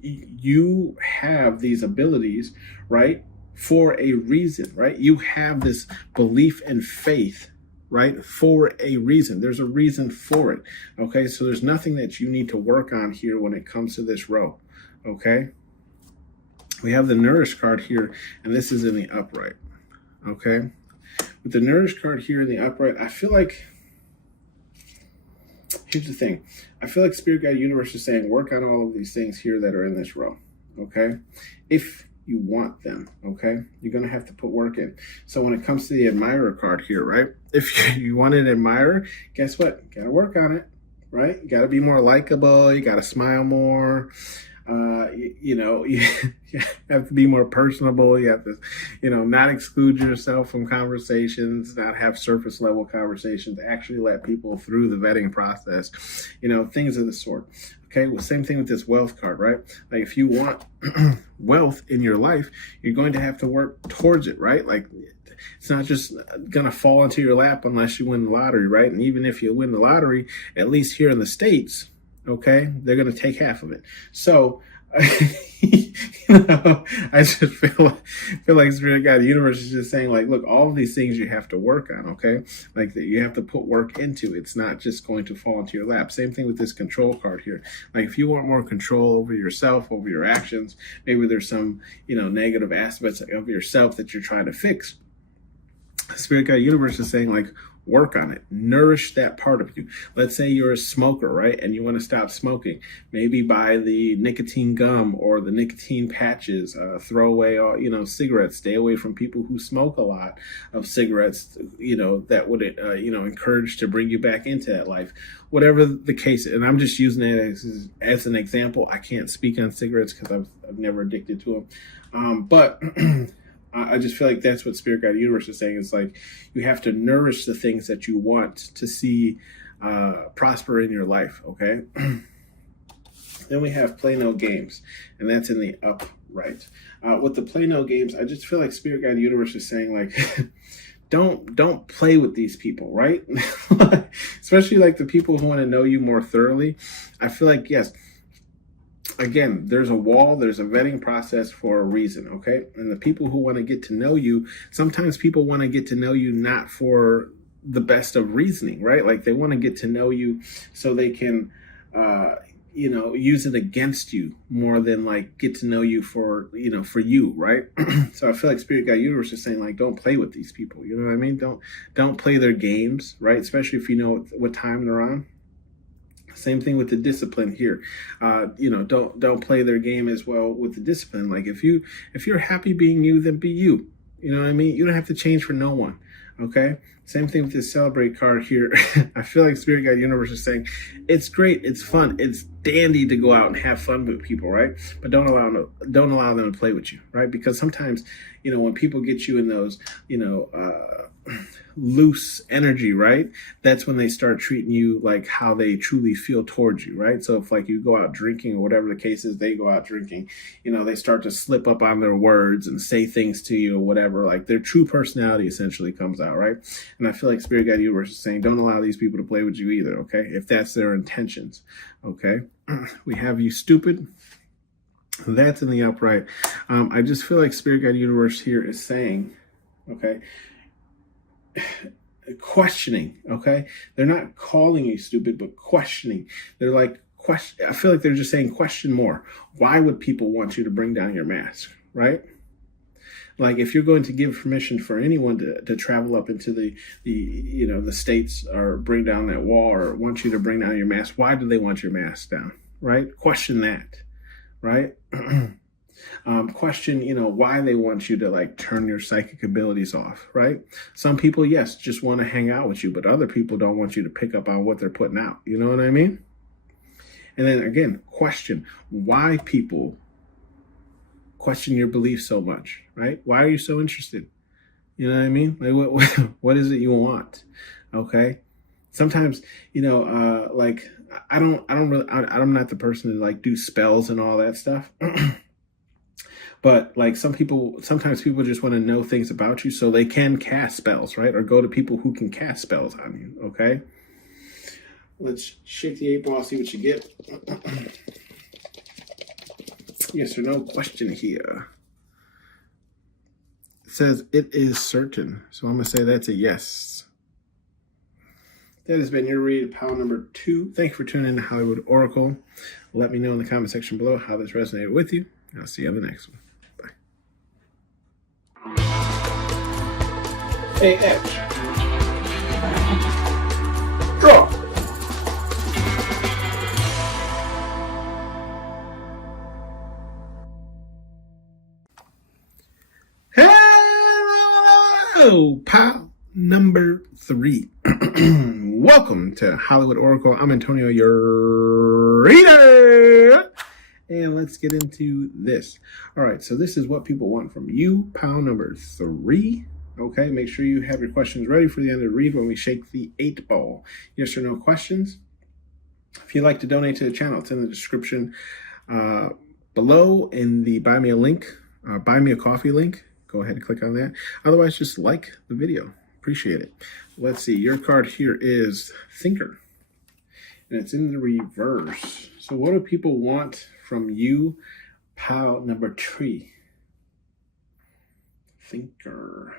you have these abilities, right, for a reason, right? You have this belief and faith, right, for a reason. There's a reason for it, okay? So there's nothing that you need to work on here when it comes to this row, okay? We have the Nourish card here, and this is in the upright, okay? With the Nourish card here in the upright, I feel like, here's the thing. I feel like Spirit Guide Universe is saying, work on all of these things here that are in this row, okay? If you want them, okay? You're going to have to put work in. So when it comes to the admirer card here, right? If you want an admirer, guess what? Got to work on it, right? You got to be more likable. You got to smile more. You have to be more personable. You have to, not exclude yourself from conversations, not have surface level conversations, actually let people through the vetting process, things of the sort. Okay, well, same thing with this wealth card, right? Like if you want wealth in your life, you're going to have to work towards it, right? Like it's not just going to fall into your lap unless you win the lottery, right? And even if you win the lottery, at least here in the States, okay, they're going to take half of it. So, I just feel like Spirit God, the universe is just saying, like, look, all of these things you have to work on, okay? Like that you have to put work into. It's not just going to fall into your lap. Same thing with this control card here. Like if you want more control over yourself, over your actions, maybe there's some, negative aspects of yourself that you're trying to fix. Spirit Guide Universe is saying, like, work on it. Nourish that part of you. Let's say you're a smoker, right? And you want to stop smoking. Maybe buy the nicotine gum or the nicotine patches. Throw away all, cigarettes. Stay away from people who smoke a lot of cigarettes, that would, encourage to bring you back into that life. Whatever the case. And I'm just using it as an example. I can't speak on cigarettes because I've never addicted to them. But I just feel like that's what Spirit Guide Universe is saying. It's like you have to nourish the things that you want to see prosper in your life, okay? Then we have Play No Games, and that's in the upright. With the Play No Games, I just feel like Spirit Guide Universe is saying, like, don't play with these people, right? Especially like the people who want to know you more thoroughly. I feel like, yes, again, there's a wall, there's a vetting process for a reason, okay? And the people who want to get to know you, sometimes people want to get to know you not for the best of reasoning, right? Like they want to get to know you so they can, use it against you more than like get to know you for you, right? So I feel like Spirit Guide Universe is saying, like, don't play with these people, you know what I mean? Don't play their games, right? Especially if you know what time they're on. Same thing with the discipline here. Don't play their game as well with the discipline. Like if you're happy being you, then be you. You know what I mean? You don't have to change for no one. Okay. Same thing with this celebrate card here. I feel like Spirit Guide Universe is saying it's great, it's fun, it's dandy to go out and have fun with people, right? But don't allow them to play with you, right? Because sometimes, when people get you in those, loose energy, right? That's when they start treating you like how they truly feel towards you, right? So if like you go out drinking or whatever the case is, they go out drinking, they start to slip up on their words and say things to you or whatever, like their true personality essentially comes out, right? And I feel like Spirit Guide Universe is saying, don't allow these people to play with you either, okay? If that's their intentions, okay? We have you stupid. That's in the upright. I just feel like Spirit Guide Universe here is saying, okay, questioning, okay? They're not calling you stupid, but questioning. They're like, I feel like they're just saying, question more. Why would people want you to bring down your mask, right? Like if you're going to give permission for anyone to travel up into the states or bring down that wall or want you to bring down your mask, why do they want your mask down, right? Question that, right? Question, why they want you to like turn your psychic abilities off, right? Some people, yes, just want to hang out with you, but other people don't want you to pick up on what they're putting out. You know what I mean? And then again, question why people question your beliefs so much, right? Why are you so interested? You know what I mean? Like what is it you want? Okay. Sometimes, like I'm not the person to like do spells and all that stuff. But like sometimes people just want to know things about you so they can cast spells, right? Or go to people who can cast spells on you, okay? Let's shake the 8 ball, see what you get. Yes or no question here. It says it is certain. So I'm going to say that's a yes. That has been your read, pile number 2. Thank you for tuning in to Hollywood Oracle. Let me know in the comment section below how this resonated with you. I'll see you on the next one. AH. Draw. Hello, pal number 3. Welcome to Hollywood Oracle. I'm Antonio, your reader. And let's get into this. All right, so this is what people want from you, pile number 3. Okay, make sure you have your questions ready for the end of the read when we shake the 8 ball. Yes or no questions? If you'd like to donate to the channel, it's in the description below in the buy me a coffee link. Go ahead and click on that. Otherwise, just like the video. Appreciate it. Let's see. Your card here is Thinker, and it's in the reverse. So what do people want from you, pile number 3? Thinker.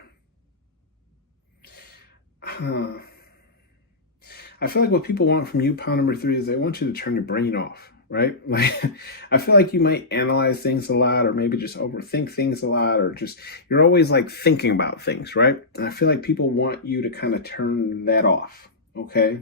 I feel like what people want from you, pile number 3, is they want you to turn your brain off, right? Like, I feel like you might analyze things a lot, or maybe just overthink things a lot, or just, you're always like thinking about things, right? And I feel like people want you to kind of turn that off, okay?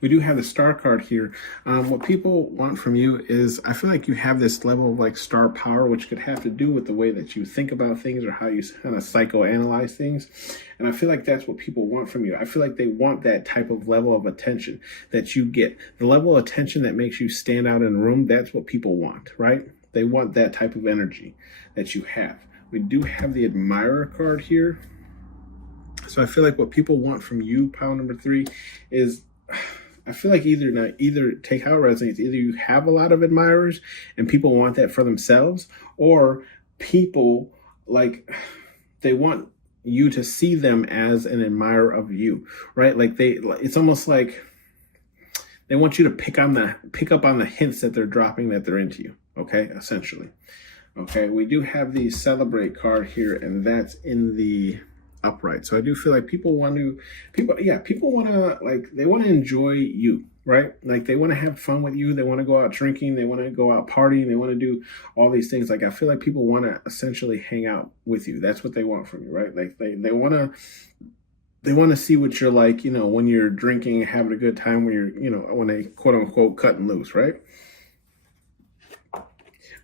We do have the star card here. What people want from you is, I feel like you have this level of like star power, which could have to do with the way that you think about things or how you kind of psychoanalyze things. And I feel like that's what people want from you. I feel like they want that type of level of attention that you get. The level of attention that makes you stand out in a room, that's what people want, right? They want that type of energy that you have. We do have the admirer card here. So I feel like what people want from you, pile number 3, is, I feel like either take how it resonates. Either you have a lot of admirers and people want that for themselves, or people like they want you to see them as an admirer of you, right? Like it's almost like they want you to pick up on the hints that they're dropping that they're into you. Okay, essentially. Okay, we do have the celebrate card here, and that's in the upright. So I do feel like people want to enjoy you, right? Like they want to have fun with you. They want to go out drinking. They want to go out partying. They want to do all these things. Like I feel like people want to essentially hang out with you. That's what they want from you, right? Like they want to see what you're like, you know, when you're drinking and having a good time, when you're, you know, when they quote unquote cutting loose, right?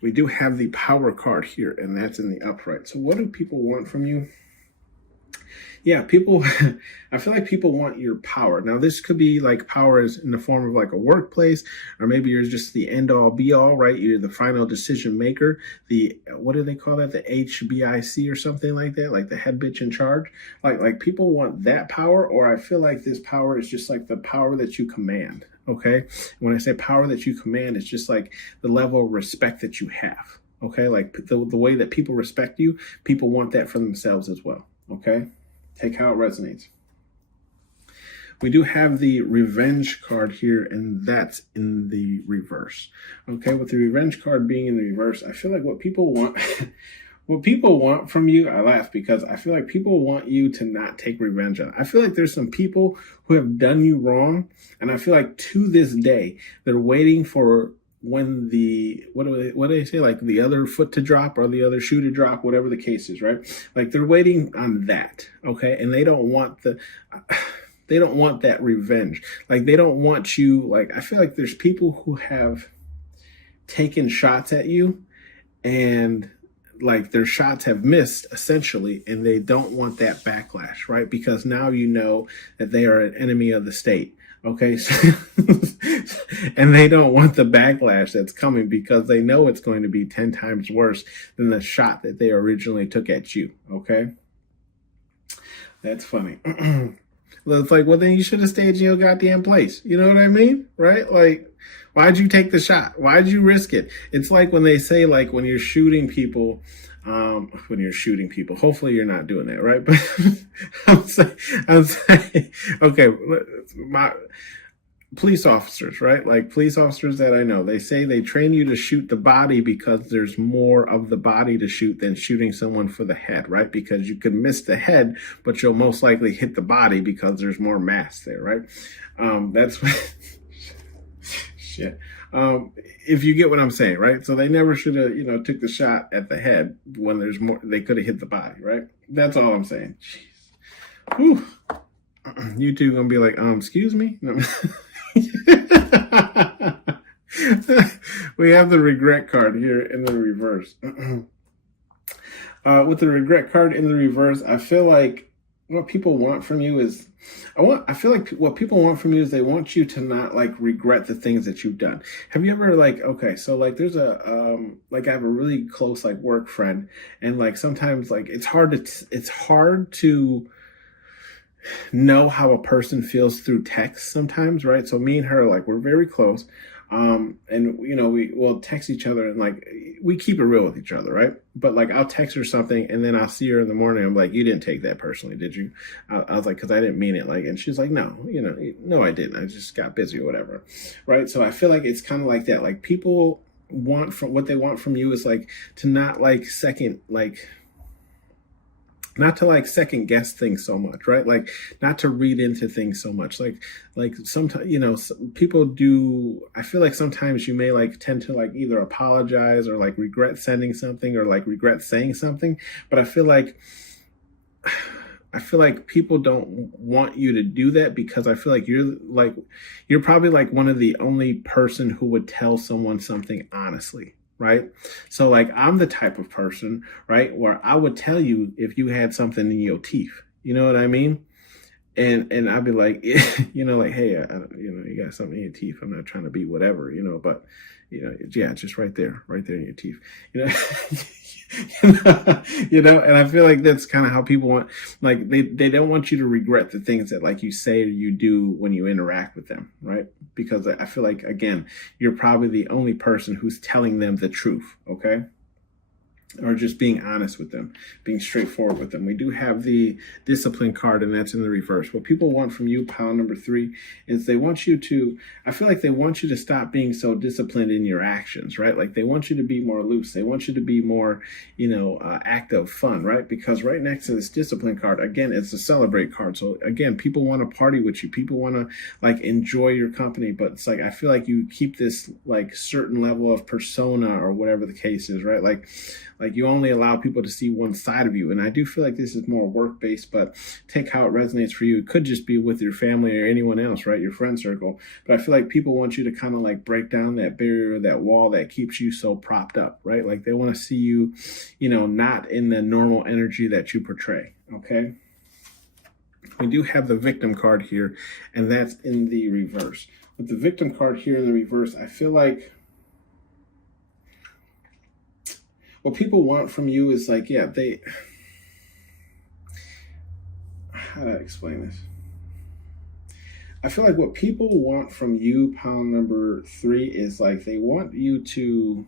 We do have the power card here, and that's in the upright. So what do people want from you? Yeah, I feel like people want your power. Now, this could be like power is in the form of like a workplace, or maybe you're just the end all be all, right? You're the final decision maker. What do they call that? The HBIC or something like that, like the head bitch in charge. Like people want that power, or I feel like this power is just like the power that you command, okay? When I say power that you command, it's just like the level of respect that you have, okay? Like the way that people respect you, people want that for themselves as well, okay? Take how it resonates. We do have the revenge card here, and that's in the reverse. Okay, with the revenge card being in the reverse, I feel like what people want, what people want from you, I laugh because I feel like people want you to not take revenge on. I feel like there's some people who have done you wrong, and I feel like to this day, they're waiting for when what do they say, like the other foot to drop or the other shoe to drop, whatever the case is, right? Like they're waiting on that, okay? And they don't want that revenge. Like they don't want you, like I feel like there's people who have taken shots at you and like their shots have missed essentially, and they don't want that backlash, right? Because now you know that they are an enemy of the state. Okay, and they don't want the backlash that's coming because they know it's going to be 10 times worse than the shot that they originally took at you. Okay, that's funny. It's like, well, then you should have stayed in your goddamn place. You know what I mean? Right? Like, why'd you take the shot? Why'd you risk it? It's like when they say, like, when you're shooting people, hopefully you're not doing that, right? But I'm saying, okay, police officers, right? Like police officers that I know, they say they train you to shoot the body because there's more of the body to shoot than shooting someone for the head, right? Because you can miss the head, but you'll most likely hit the body because there's more mass there, right? That's what, shit. If you get what I'm saying, right? So they never should have, took the shot at the head when there's more, they could have hit the body, right? That's all I'm saying. Jeez. Whew. You two gonna be like, excuse me? No. We have the regret card here in the reverse. With the regret card in the reverse, I feel like what people want from you is I feel like what people want from you is they want you to not like regret the things that you've done. Have you ever like, okay, so like there's a like I have a really close like work friend, and like sometimes like it's hard to know how a person feels through text sometimes, right? So me and her, like, we're very close. And you know, we will text each other and like we keep it real with each other, right? But like I'll text her something and then I'll see her in the morning. I'm like, you didn't take that personally, did you? I was like, because I didn't mean it. Like, and she's like, no, you know, no, I didn't. I just got busy or whatever, right? So I feel like it's kind of like that. Like people want from what they want from you is like to not like second like not to like second guess things so much, right? Like not to read into things so much. Like sometimes, you know, people do. I feel like sometimes you may like tend to like either apologize or like regret sending something or like regret saying something. But I feel like people don't want you to do that because I feel like you're probably like one of the only person who would tell someone something honestly, right? So like I'm the type of person, right, where I would tell you if you had something in your teeth. You know what I mean? And I'd be like, you know, like, hey, you know, you got something in your teeth. I'm not trying to be whatever, you know, but you know, yeah, just right there in your teeth, you know. You know, and I feel like that's kind of how people want, like they don't want you to regret the things that like you say or you do when you interact with them, right? Because I feel like again, you're probably the only person who's telling them the truth, okay? Or just being honest with them, being straightforward with them. We do have the discipline card, and that's in the reverse. What people want from you, pile number 3, is they want you to, I feel like they want you to stop being so disciplined in your actions, right? Like they want you to be more loose. They want you to be more, you know, active, fun, right? Because right next to this discipline card, again, it's a celebrate card. So again, people want to party with you. People want to like enjoy your company, but it's like, I feel like you keep this like certain level of persona or whatever the case is, right? Like you only allow people to see one side of you. And I do feel like this is more work-based, but take how it resonates for you. It could just be with your family or anyone else, right? Your friend circle. But I feel like people want you to kind of like break down that barrier, that wall that keeps you so propped up, right? Like they want to see you, you know, not in the normal energy that you portray, okay? We do have the victim card here, and that's in the reverse. With the victim card here in the reverse, I feel like what people want from you is like, yeah, how do I explain this? I feel like what people want from you, pound number 3, is like they want you to,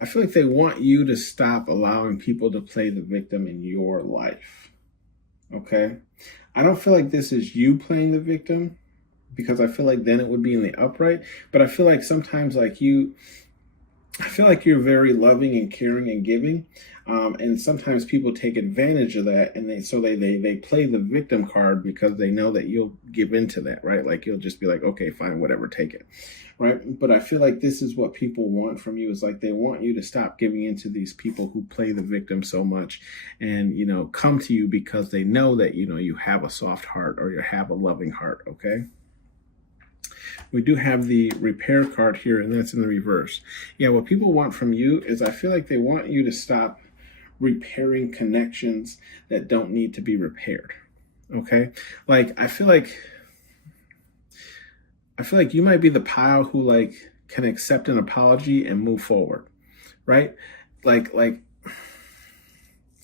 I feel like they want you to stop allowing people to play the victim in your life. Okay? I don't feel like this is you playing the victim because I feel like then it would be in the upright. But I feel like sometimes like I feel like you're very loving and caring and giving, and sometimes people take advantage of that, and they play the victim card because they know that you'll give into that, right? Like you'll just be like, okay, fine, whatever, take it, right? But I feel like this is what people want from you is like they want you to stop giving into these people who play the victim so much, and you know come to you because they know that you know you have a soft heart or you have a loving heart, okay? We do have the repair card here, and that's in the reverse. Yeah, what people want from you is I feel like they want you to stop repairing connections that don't need to be repaired. Okay? Like I feel like you might be the pile who like can accept an apology and move forward. Right? Like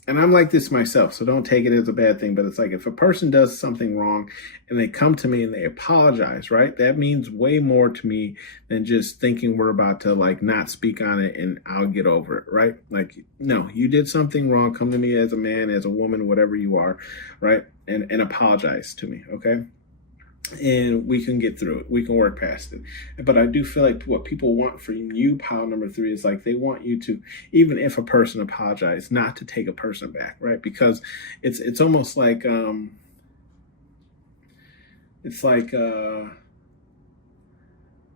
and I'm like this myself, so don't take it as a bad thing, but it's like if a person does something wrong and they come to me and they apologize, right? That means way more to me than just thinking we're about to like not speak on it and I'll get over it, right? Like, no, you did something wrong. Come to me as a man, as a woman, whatever you are, right? And apologize to me, okay? And we can get through it. We can work past it. But I do feel like what people want from you, pile number 3, is like they want you to, even if a person apologizes, not to take a person back, right? Because it's almost like it's like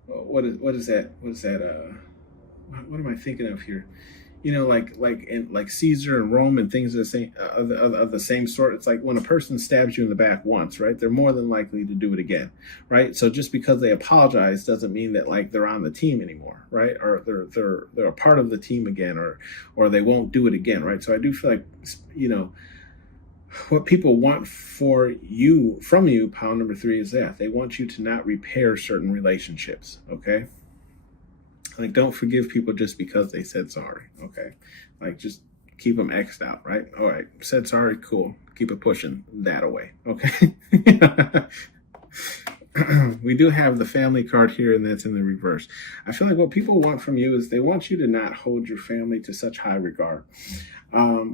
what is that? What am I thinking of here? like Caesar and Rome and things of the same sort. It's like when a person stabs you in the back once, right? They're more than likely to do it again, right? So just because they apologize doesn't mean that like they're on the team anymore, right? Or they're a part of the team again, or they won't do it again, right? So I do feel like what people want from you, pound number 3, is that they want you to not repair certain relationships. Okay. Like, don't forgive people just because they said sorry. Okay. Like, just keep them X'd out, right? All right. Said sorry. Cool. Keep it pushing that away. Okay. We do have the family card here, and that's in the reverse. I feel like what people want from you is they want you to not hold your family to such high regard.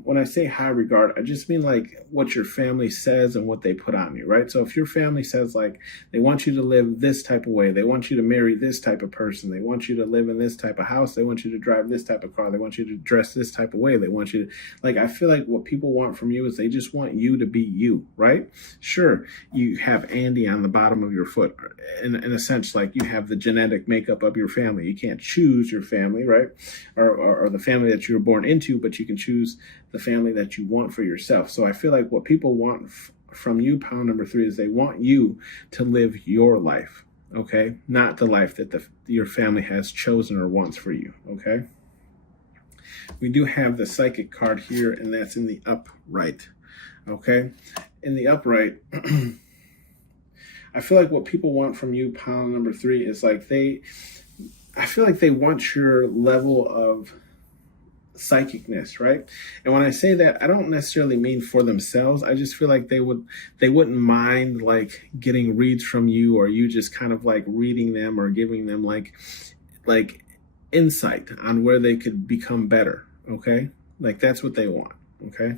When I say high regard, I just mean like what your family says and what they put on you, right? So if your family says like they want you to live this type of way, they want you to marry this type of person, they want you to live in this type of house, they want you to drive this type of car, they want you to dress this type of way, they want you to, like, I feel like what people want from you is they just want you to be you, right? Sure, you have Andy on the bottom of your foot. In a sense, like you have the genetic makeup of your family. You can't choose your family, right? Or the family that you were born into, but you can choose the family that you want for yourself. So I feel like what people want from you, pound number 3, is they want you to live your life, okay? Not the life that your family has chosen or wants for you, okay? We do have the psychic card here, and that's in the upright, okay? In the upright, I feel like what people want from you, pound number 3, is like I feel like they want your level of psychicness, right? And when I say that, I don't necessarily mean for themselves. I just feel like they wouldn't mind like getting reads from you, or you just kind of like reading them or giving them like insight on where they could become better, okay? Like that's what they want, okay?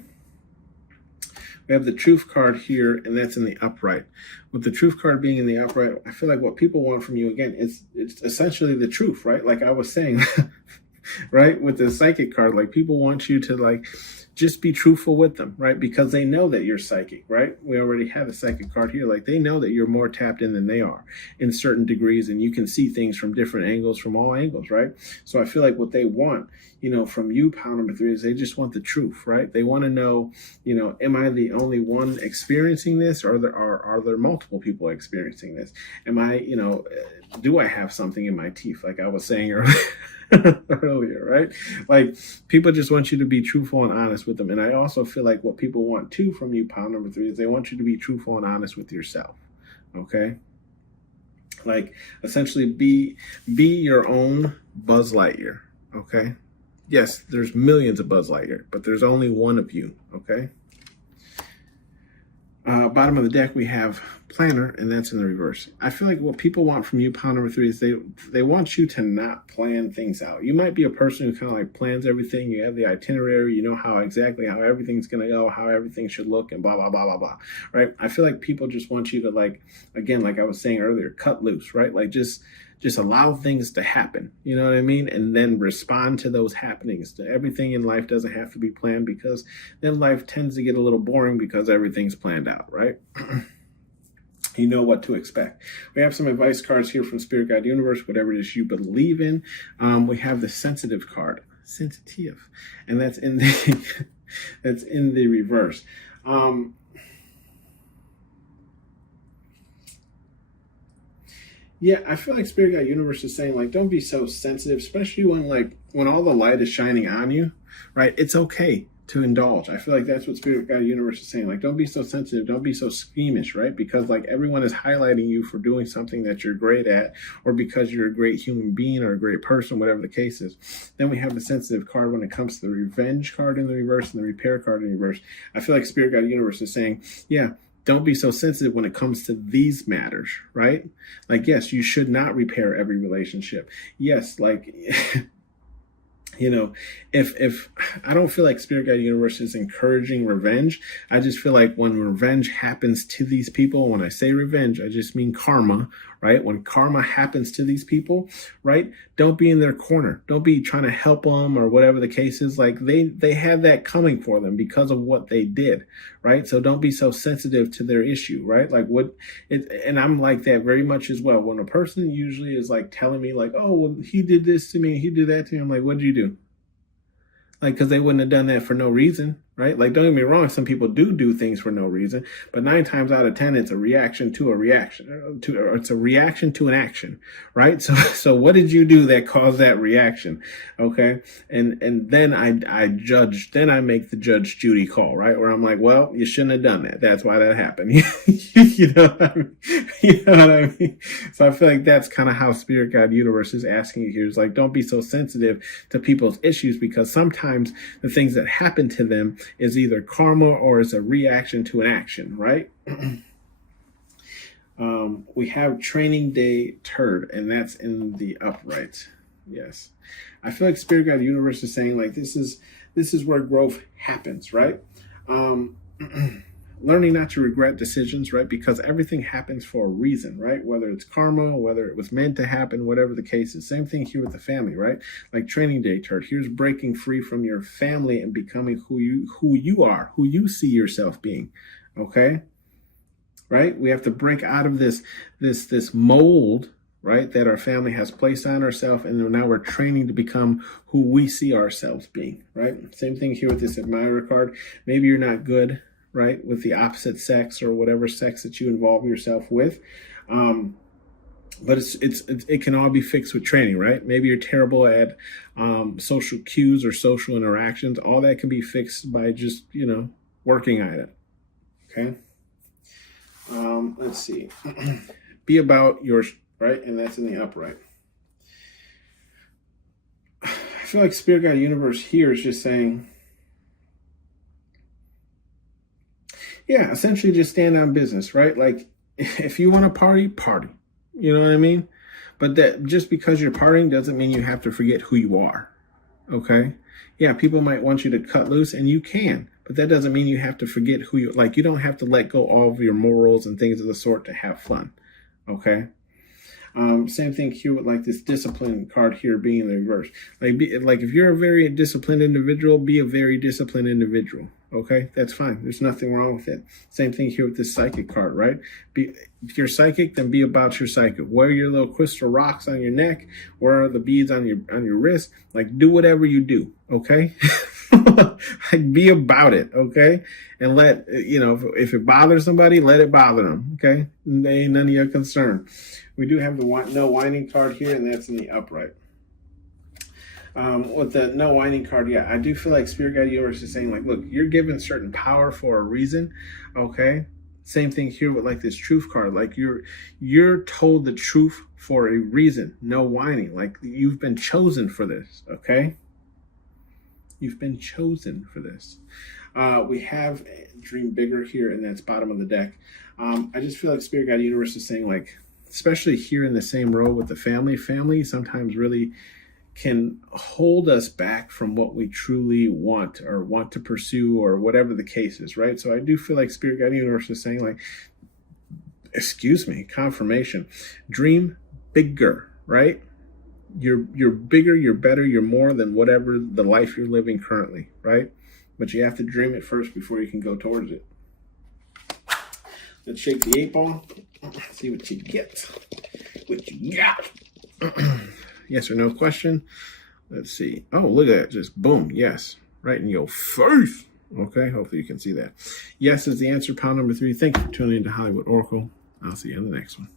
We have the truth card here, and that's in the upright. With the truth card being in the upright, I feel like what people want from you, again, it's essentially the truth, right? Like I was saying, right? With the psychic card, like people want you to like just be truthful with them, right? Because they know that you're psychic, right? We already have a psychic card here. Like they know that you're more tapped in than they are in certain degrees, and you can see things from different angles, from all angles, right? So I feel like what they want, from you, pound number 3, is they just want the truth, right? They want to know, am I the only one experiencing this, or are there multiple people experiencing this? Am I, do I have something in my teeth, like I was saying earlier, right? Like people just want you to be truthful and honest with them. And I also feel like what people want too from you, pound number 3, is they want you to be truthful and honest with yourself. Okay. Like essentially be your own Buzz Lightyear. Okay. Yes, there's millions of Buzz Lightyear, but there's only one of you. Okay. Bottom of the deck, we have planner, and that's in the reverse. I feel like what people want from you, pound number 3, is they want you to not plan things out. You might be a person who kind of like plans everything. You have the itinerary, you know how everything's going to go, how everything should look, and blah, blah, blah, blah, blah, right? I feel like people just want you to, like, again, like I was saying earlier, cut loose, right? Like just allow things to happen, you know what I mean? And then respond to those happenings. Everything in life doesn't have to be planned, because then life tends to get a little boring because everything's planned out, right? You know what to expect. We have some advice cards here from Spirit Guide Universe, whatever it is you believe in. We have the sensitive card, sensitive, and that's in the reverse. Yeah, I feel like Spirit Guide Universe is saying, like, don't be so sensitive, especially when all the light is shining on you, right? It's okay to indulge. I feel like that's what Spirit Guide Universe is saying. Like, don't be so sensitive, don't be so squeamish, right? Because like everyone is highlighting you for doing something that you're great at, or because you're a great human being or a great person, whatever the case is. Then we have the sensitive card when it comes to the revenge card in the reverse and the repair card in the reverse. I feel like Spirit Guide Universe is saying, yeah, don't be so sensitive when it comes to these matters, right? Like, yes, you should not repair every relationship. Yes, like, if I don't feel like Spirit Guide Universe is encouraging revenge. I just feel like when revenge happens to these people, when I say revenge, I just mean karma, right? When karma happens to these people, right? Don't be in their corner. Don't be trying to help them or whatever the case is. Like they have that coming for them because of what they did, right? So don't be so sensitive to their issue, right? Like and I'm like that very much as well. When a person usually is like telling me like, oh, well, he did this to me, he did that to me. I'm like, what did you do? Like, because they wouldn't have done that for no reason, right? Like, don't get me wrong, some people do things for no reason, but 9 times out of 10, it's a reaction to a reaction, or it's a reaction to an action, right? So what did you do that caused that reaction? Okay, and then I judge, then I make the Judge Judy call, right? Where I'm like, well, you shouldn't have done that. That's why that happened. You know what I mean? You know what I mean? So I feel like that's kind of how Spirit Guide Universe is asking you here. It's like, don't be so sensitive to people's issues, because sometimes the things that happen to them is either karma or is a reaction to an action, right? We have Training Day Turd, and that's in the upright. Yes. I feel like Spirit Guide Universe is saying, like, this is where growth happens, right? Learning not to regret decisions, right? Because everything happens for a reason, right? Whether it's karma, whether it was meant to happen, whatever the case is. Same thing here with the family, right? Like Training Day Turd. Here's breaking free from your family and becoming who you are, who you see yourself being. Okay? Right? We have to break out of this mold, right, that our family has placed on ourselves, and now we're training to become who we see ourselves being, right? Same thing here with this admirer card. Maybe you're not good, right, with the opposite sex or whatever sex that you involve yourself with. But it can all be fixed with training, right? Maybe you're terrible at social cues or social interactions. All that can be fixed by just, working at it. Okay. Let's see. Be about yours, right? And that's in the upright. I feel like Spirit Guide Universe here is just saying, yeah, essentially just stand on business, right? Like, if you want to party, party. You know what I mean? But that just because you're partying doesn't mean you have to forget who you are. Okay? Yeah, people might want you to cut loose, and you can. But that doesn't mean you have to forget who you, like, you don't have to let go all of your morals and things of the sort to have fun. Okay? Same thing here with like this discipline card here being in the reverse. Like if you're a very disciplined individual, be a very disciplined individual. Okay, that's fine. There's nothing wrong with it. Same thing here with this psychic card, right? If you're psychic, then be about your psychic. Wear your little crystal rocks on your neck. Wear the beads on your wrist. Like, do whatever you do. Okay. Like, be about it, okay? And let, if it bothers somebody, let it bother them, okay? They ain't none of your concern. We do have the no whining card here, and that's in the upright. With the no whining card, yeah, I do feel like Spirit Guide Universe is saying, like, look, you're given certain power for a reason, okay? Same thing here with like this truth card. Like you're told the truth for a reason. No whining. Like, you've been chosen for this, okay? You've been chosen for this. We have Dream Bigger here, and that's bottom of the deck. I just feel like Spirit Guide Universe is saying, like, especially here in the same row with the family sometimes really can hold us back from what we truly want or want to pursue or whatever the case is, right? So I do feel like Spirit Guide Universe is saying, like, confirmation. Dream bigger, right? You're bigger, you're better, you're more than whatever the life you're living currently, right? But you have to dream it first before you can go towards it. Let's shake the 8-ball. See what you get. What you got. Yes or no question. Let's see. Oh, look at that. Just boom. Yes. Right in your face. Okay. Hopefully you can see that. Yes is the answer. Pile number 3. Thank you for tuning into Hollywood Oracle. I'll see you on the next one.